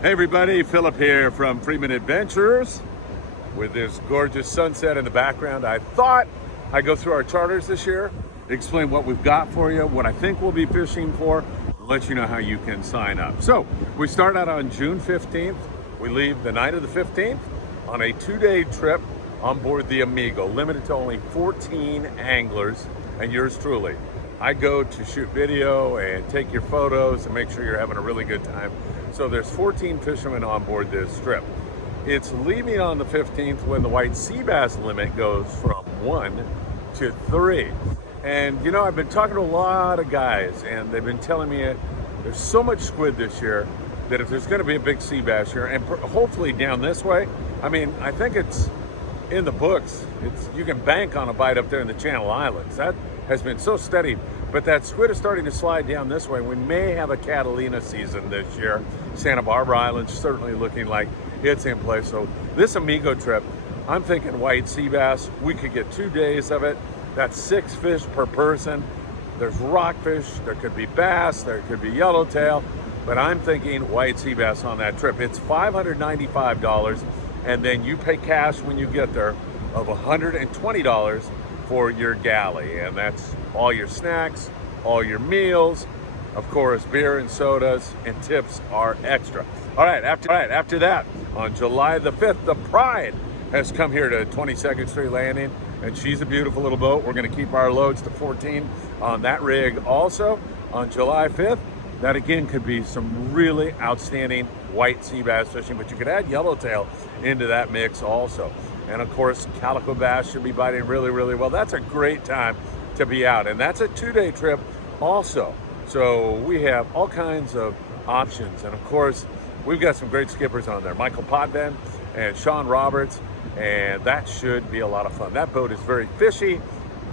Hey everybody, Philip here from Friedman Adventures with this gorgeous sunset in the background. I thought I'd go through our charters this year, explain what we've got for you, what I think we'll be fishing for, and let you know how you can sign up. So we start out on June 15th. We leave the night of the 15th on a 2-day trip on board the Amigo, limited to only 14 anglers and yours truly. I go to shoot video and take your photos and make sure you're having a really good time. So there's 14 fishermen on board this trip. It's leaving on the 15th when the white sea bass limit goes from 1 to 3. And you know, I've been talking to a lot of guys and they've been telling me there's so much squid this year that if there's going to be a big sea bass here, and hopefully down this way, I mean, I think it's in the books. You can bank on a bite up there in the Channel Islands. That has been so steady, but that squid is starting to slide down this way. We may have a Catalina season this year. Santa Barbara Island's certainly looking like it's in place. So this Amigo trip, I'm thinking white sea bass. We could get 2 days of it. That's 6 fish per person. There's rockfish, there could be bass, there could be yellowtail, but I'm thinking white sea bass on that trip. It's $595, and then you pay cash when you get there of $120 for your galley, and that's all your snacks, all your meals, of course beer and sodas, and tips are extra. All right, after that, on July the 5th, the Pride has come here to 22nd Street Landing, and she's a beautiful little boat. We're going to keep our loads to 14 on that rig. Also on July 5th, that again could be some really outstanding white sea bass fishing, but you could add yellowtail into that mix also. And of course, calico bass should be biting really, really well. That's a great time to be out. And that's a 2-day trip also. So we have all kinds of options. And of course, we've got some great skippers on there. Michael Potvin and Sean Roberts. And that should be a lot of fun. That boat is very fishy,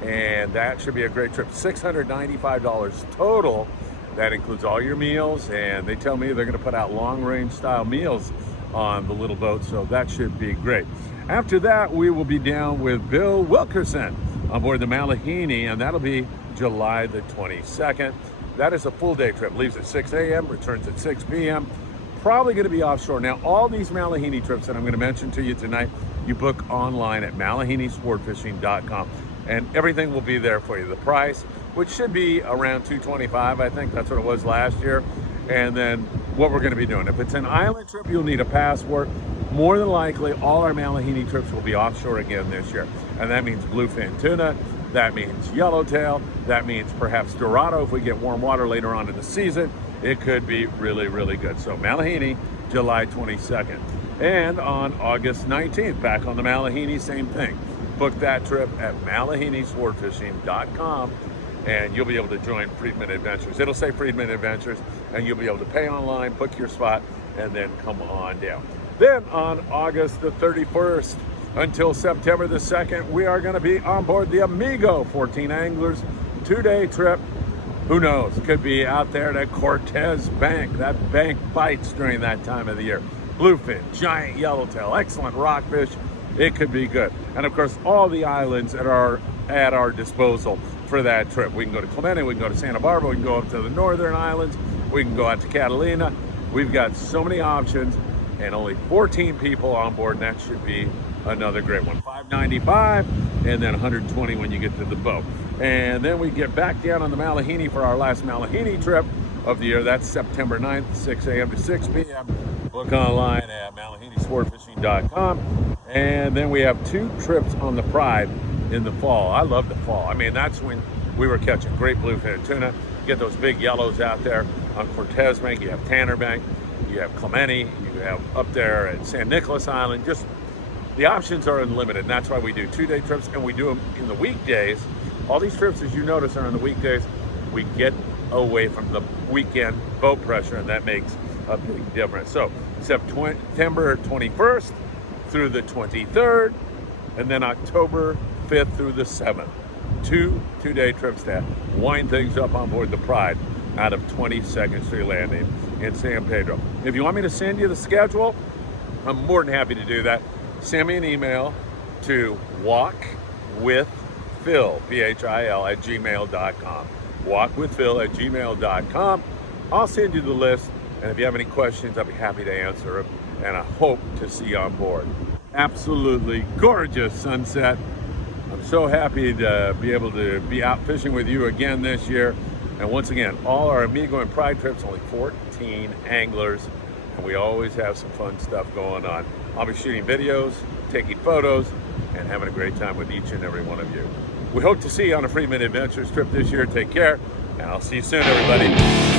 and that should be a great trip. $695 total. That includes all your meals. And they tell me they're going to put out long-range style meals on the little boat. So that should be great. After that, we will be down with Bill Wilkerson on board the Malahini, and that'll be July the 22nd. That is a full day trip. Leaves at 6 a.m., returns at 6 p.m. Probably going to be offshore. Now, all these Malahini trips that I'm going to mention to you tonight, you book online at malahinisportfishing.com, and everything will be there for you. The price, which should be around $225, I think that's what it was last year, and then what we're going to be doing. If it's an island trip, you'll need a passport. More than likely, all our Malahini trips will be offshore again this year. And that means bluefin tuna, that means yellowtail, that means perhaps Dorado if we get warm water later on in the season. It could be really, really good. So Malahini, July 22nd. And on August 19th, back on the Malahini, same thing. Book that trip at malahinisportfishing.com, and you'll be able to join Friedman Adventures. It'll say Friedman Adventures, and you'll be able to pay online, book your spot, and then come on down. Then on August the 31st until September the 2nd, we are going to be on board the Amigo, 14 anglers, 2-day trip. Who knows? Could be out there at Cortez Bank. That bank bites during that time of the year. Bluefin, giant yellowtail, excellent rockfish. It could be good. And of course, all the islands that are at our disposal for that trip. We can go to Clemente, we can go to Santa Barbara, we can go up to the northern islands, we can go out to Catalina. We've got so many options, and only 14 people on board, and that should be another great one. $595 and then $120 when you get to the boat. And then we get back down on the Malahini for our last Malahini trip of the year. That's September 9th, 6 a.m. to 6 p.m. Book online at malahinisportfishing.com. And then we have 2 trips on the Pride in the fall. I love the fall. I mean, that's when we were catching great bluefin tuna. Get those big yellows out there on Cortez Bank. You have Tanner Bank. You have Clemente, you have up there at San Nicolas Island. Just the options are unlimited, and that's why we do 2-day trips, and we do them in the weekdays. All these trips, as you notice, are on the weekdays. We get away from the weekend boat pressure, and that makes a big difference. So September 21st through the 23rd, and then October 5th through the 7th. 2-day trips to wind things up on board the Pride out of 22nd Street Landing in San Pedro. If you want me to send you the schedule, I'm more than happy to do that. Send me an email to walkwithphil, P-H-I-L, at gmail.com. walkwithphil at gmail.com. I'll send you the list And if you have any questions, I'll be happy to answer them. And I hope to see you on board. Absolutely gorgeous sunset. I'm so happy to be able to be out fishing with you again this year. And once again, all our Amigo and Pride trips, only 14 anglers, and we always have some fun stuff going on. I'll be shooting videos, taking photos, and having a great time with each and every one of you. We hope to see you on a Friedman Adventures trip this year. Take care, and I'll see you soon, everybody.